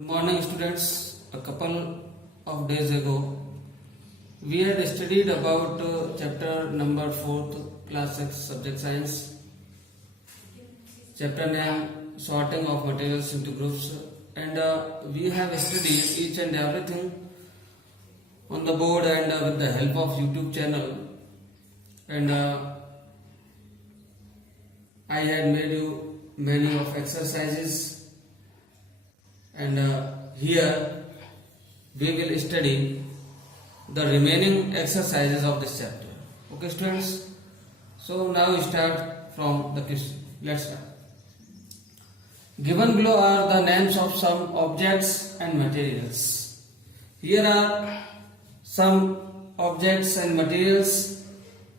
Good morning students. A couple of days ago we had studied about chapter number 4th class 6 subject science, chapter name sorting of materials into groups, and we have studied each and everything on the board and with the help of YouTube channel, and I had made you many of exercises, and here we will study the remaining exercises of this chapter. Okay students, so now we start from the question. Let's start. Given below are the names of some objects and materials. Here are some objects and materials,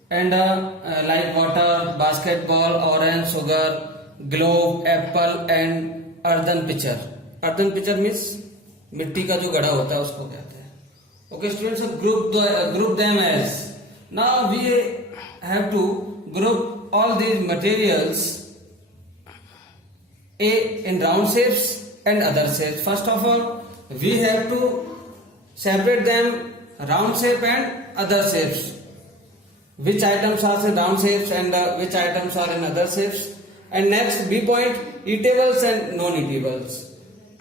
and like water, basketball, orange, sugar, globe, apple and earthen pitcher. Earthen pitcher means मिट्टी का जो घड़ा होता है उसको कहते हैं. Okay students, so group them as. Now we have to group all these materials in round shapes and other shapes. First of all, we have to separate them round shape and other shapes. Which items are in round shapes and which items are in other shapes. And next, B point, eatables and non-eatables.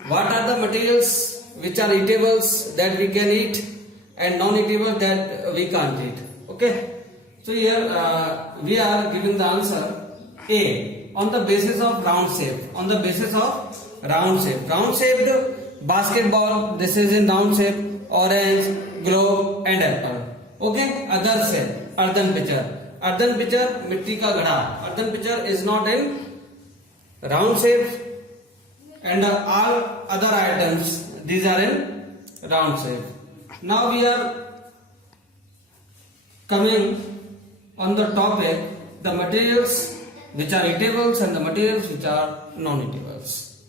What are the materials which are eatables that we can eat and non-eatables that we can't eat? Okay. So here we are giving the answer A on the basis of round shape. On the basis of round shape. Round shaped basketball. This is in round shape. Orange, globe and apple. Okay. Other shape. Earthen pitcher. Earthen pitcher, मिट्टी का घड़ा. Earthen pitcher is not in round shape. And all other items, these are in round shape. Now we are coming on the topic, the materials which are eatables and the materials which are non-eatables.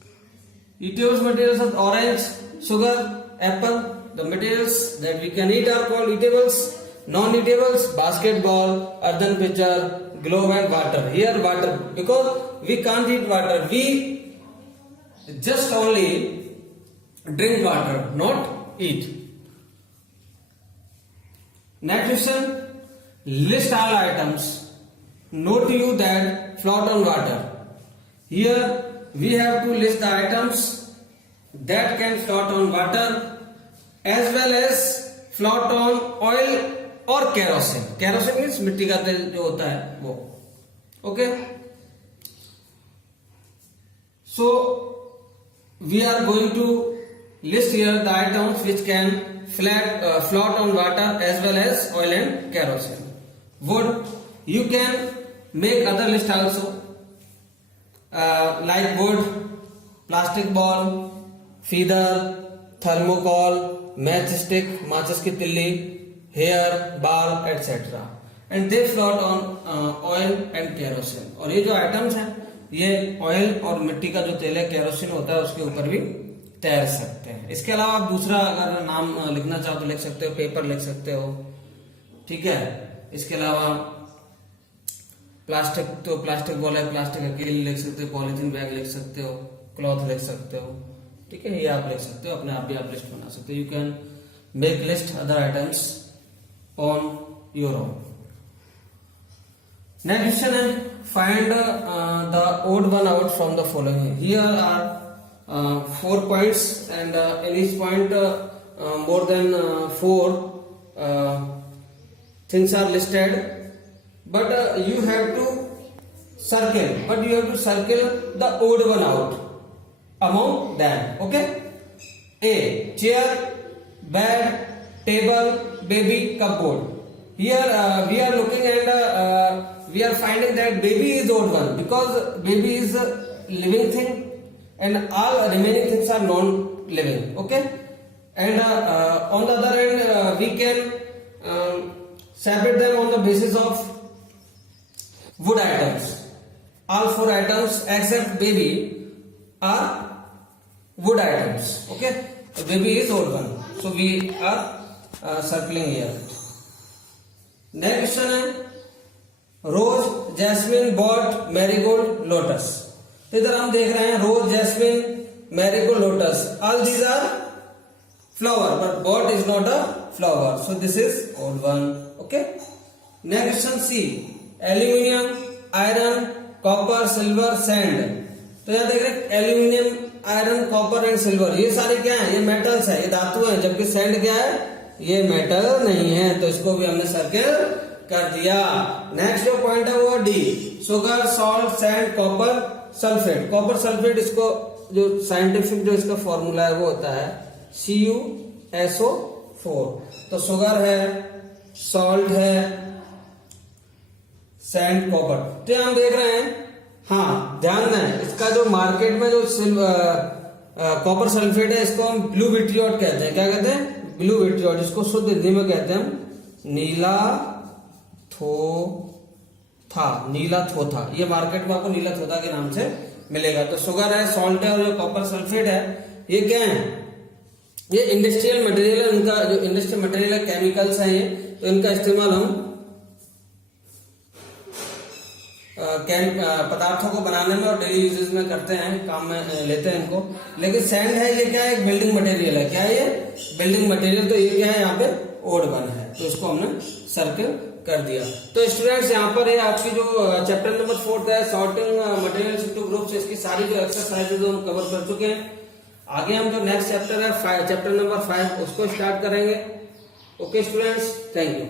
Eatables materials are orange, sugar, apple. The materials that we can eat are called eatables. Non-eatables, basketball, earthen pitcher, globe and water. Here water, because we can't eat water. We just only drink water, not eat. Next question, list all items. Note you that float on water. Here we have to list the items that can float on water as well as float on oil or kerosene. Kerosene means मिट्टी का तेल जो होता है वो. Okay. So we are going to list here the items which can float on water as well as oil and kerosene. Wood, you can make other list also, like wood, plastic ball, feather, thermocol, matchstick, माचिस की तिल्ली, hair, ball, etc. And they float on oil and kerosene. और ये जो items हैं ये oil और मिट्टी का जो तेल है केरोसिन होता है उसके ऊपर भी तैर सकते हैं. इसके अलावा आप दूसरा अगर नाम लिखना चाहो तो लिख सकते हो, पेपर लिख सकते हो. ठीक है. इसके अलावा प्लास्टिक, तो प्लास्टिक बॉल है, प्लास्टिक अकेले लिख सकते हो, पॉलिथीन बैग लिख सकते हो, क्लॉथ लिख सकते हो. ठीक है, ये आप लिख सकते हो, अपने आप भी आप लिस्ट बना सकते हो. You can make list other items on your own. Next question है, find the odd one out from the following. Here are 4 points, and in each point more than 4 things are listed. But you have to circle. But you have to circle the odd one out among them. Okay. A, chair, bed, table, baby, cupboard. Here we are looking and we are finding that baby is odd one because baby is a living thing and all remaining things are non-living. Okay. And on the other hand, we can separate them on the basis of wood items. All 4 items except baby are wood items. Okay. So baby is odd one. So we are circling here. Next question है, रोज, jasmine, bot, marigold, lotus. तो इधर हम देख रहे हैं रोज, jasmine, marigold, lotus. All these are flower, but bot is not a flower. So this is odd one. Okay. Next question C. Aluminium, iron, copper, silver, sand. तो यहाँ देख रहे हैं aluminium, iron, copper and silver, ये सारे क्या है? ये मेटल्स है, ये धातु है, जबकि सैंड क्या है? ये मेटल नहीं है, तो इसको भी हमने सर्किल कर दिया। नेक्स्ट जो पॉइंट है वो D, sugar, salt, sand, copper sulphate. Copper sulphate, इसको जो साइंटिफिक जो इसका फॉर्मूला है वो होता है CuSO4। तो शुगर है, सॉल्ट है, सैंड, कॉपर। तो हम देख रहे हैं, हाँ ध्यान दें, इसका जो मार्केट में जो कॉपर सल्फेट है, इसको हम ब्लू विट्रियोट कहते हैं। क्या कहते हैं? ब्लू विट्रियोट। इसको शुद्ध हिंदी में कहते हैं हम नीला थोथा, नीला थोथा। ये मार्केट में आपको नीला थोथा के नाम से मिलेगा। तो शुगर है, सॉल्ट है और जो कॉपर सल्फेट है, ये क्या है? ये इंडस्ट्रियल मटेरियल है। उनका जो इंडस्ट्रियल मटेरियल है, केमिकल्स है ये, तो इनका इस्तेमाल हम पदार्थों को बनाने में और डेली यूजेस में करते हैं, काम में लेते हैं इनको। लेकिन सैंड है, ये क्या है? एक बिल्डिंग मटेरियल है। क्या है ये? Building material. तो ये क्या है? यहाँ पे ओड वन है, तो इसको हमने सर्किल कर दिया। तो स्टूडेंट्स, यहाँ पर है आपकी जो चैप्टर नंबर 4 है, सॉर्टिंग मटेरियल्स इनटू ग्रुप्स, इसकी सारी जो एक्सरसाइजेज हम कवर कर चुके हैं। आगे हम जो नेक्स्ट चैप्टर है चैप्टर नंबर 5, उसको स्टार्ट करेंगे। Okay students, thank you.